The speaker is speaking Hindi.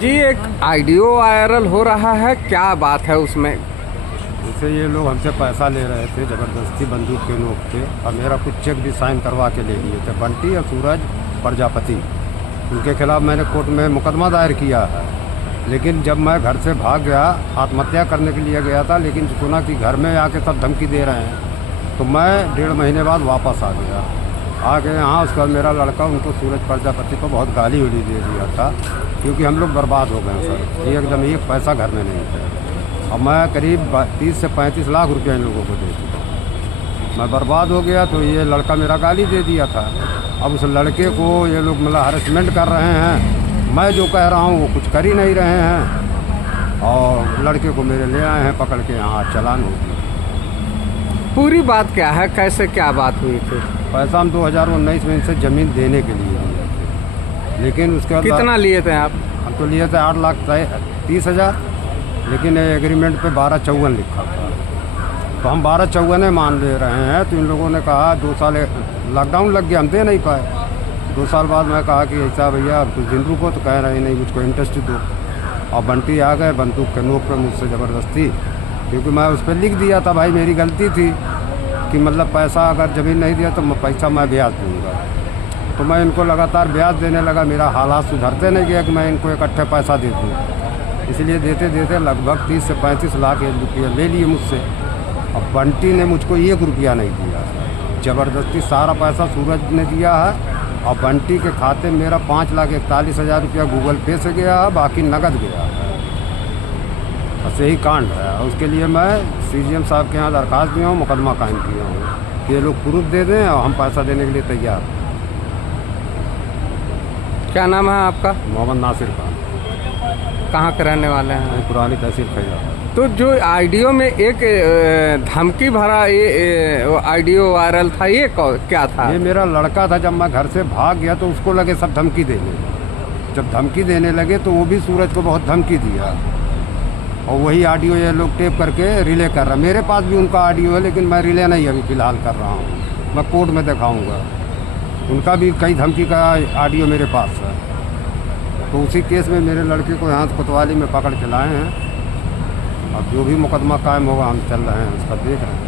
जी, एक ऑडियो वायरल हो रहा है, क्या बात है उसमें? जैसे ये लोग हमसे पैसा ले रहे थे ज़बरदस्ती बंदूक के नोक पे, और मेरा कुछ चेक भी साइन करवा के ले लिए थे। बंटी और सूरज प्रजापति, उनके खिलाफ़ मैंने कोर्ट में मुकदमा दायर किया है। लेकिन जब मैं घर से भाग गया, आत्महत्या करने के लिए गया था, लेकिन सुना कि घर में आके सब धमकी दे रहे हैं, तो मैं 1.5 महीने बाद वापस आ गया। आके यहाँ उसके बाद मेरा लड़का उनको सूरज प्रजापति को बहुत गाली उली दे दिया था, क्योंकि हम लोग बर्बाद हो गए सर। एकदम एक पैसा घर में नहीं था, और मैं करीब 30 से 35 लाख रुपया इन लोगों को दे दिया। मैं बर्बाद हो गया, तो ये लड़का मेरा गाली दे दिया था। अब उस लड़के को ये लोग मतलब हरेसमेंट कर रहे हैं। मैं जो कह रहा हूँ वो कुछ कर ही नहीं रहे हैं, और लड़के को मेरे ले आए हैं पकड़ के, यहाँ चालान हो गया। पूरी बात क्या है, कैसे क्या बात हुई थी? पैसा हम 2019 में इनसे ज़मीन देने के लिए लिए थे, लेकिन उसके बाद कितना लिए थे आप? हम तो लिए थे 8,30,000, लेकिन एग्रीमेंट पे 12,54 लिखा था। तो हम 12,54 मान ले रहे हैं। तो इन लोगों ने कहा 2 साल लॉकडाउन लग गया, हम दे नहीं पाए। 2 साल बाद मैं कहा कि ऐसा भैया कुछ दिन रुको, तो कह रहे नहीं मुझको इंटरेस्ट दो। और बंटी आ गए बंदूक के नोक पर मुझसे ज़बरदस्ती, क्योंकि मैं उस पर लिख दिया था भाई मेरी गलती थी कि मतलब पैसा अगर ज़मीन नहीं दिया तो पैसा मैं ब्याज दूँगा। तो मैं इनको लगातार ब्याज देने लगा। मेरा हालात सुधरते नहीं गया कि मैं इनको इकट्ठे पैसा दे दूँ, इसलिए देते देते लगभग 30 से 35 लाख रुपया ले लिए मुझसे। अब बंटी ने मुझको 1 रुपया नहीं दिया, ज़बरदस्ती सारा पैसा सूरज ने दिया है। और बंटी के खाते में मेरा 5,41,000 रुपया गूगल पे से गया है, बाकी नकद गया है। बस यही कांड है। उसके लिए मैं CGM साहब के यहाँ दरख्वास्त दिया हूँ, मुकदमा कायम किया हूँ कि ये लोग प्रूफ दे दें और हम पैसा देने के लिए तैयार हैं। क्या नाम है आपका? मोहम्मद नासिर खान, कहाँ के रहने वाले हैं? पुरानी तहसील खैरा। तो जो ऑडियो में एक धमकी भरा ये ऑडियो वायरल था, ये क्या था? ये मेरा लड़का था। जब मैं घर से भाग गया तो उसको लगे सब धमकी देने। जब धमकी देने लगे तो वो भी सूरज को बहुत धमकी दिया, और वही ऑडियो ये लोग टेप करके रिले कर रहा है। मेरे पास भी उनका ऑडियो है, लेकिन मैं रिले नहीं अभी फ़िलहाल कर रहा हूँ, मैं कोर्ट में दिखाऊँगा। उनका भी कई धमकी का ऑडियो मेरे पास है। तो उसी केस में मेरे लड़के को यहाँ कोतवाली में पकड़ के लाए हैं। अब जो भी मुकदमा कायम होगा हम चल रहे हैं, उसका देख रहे हैं।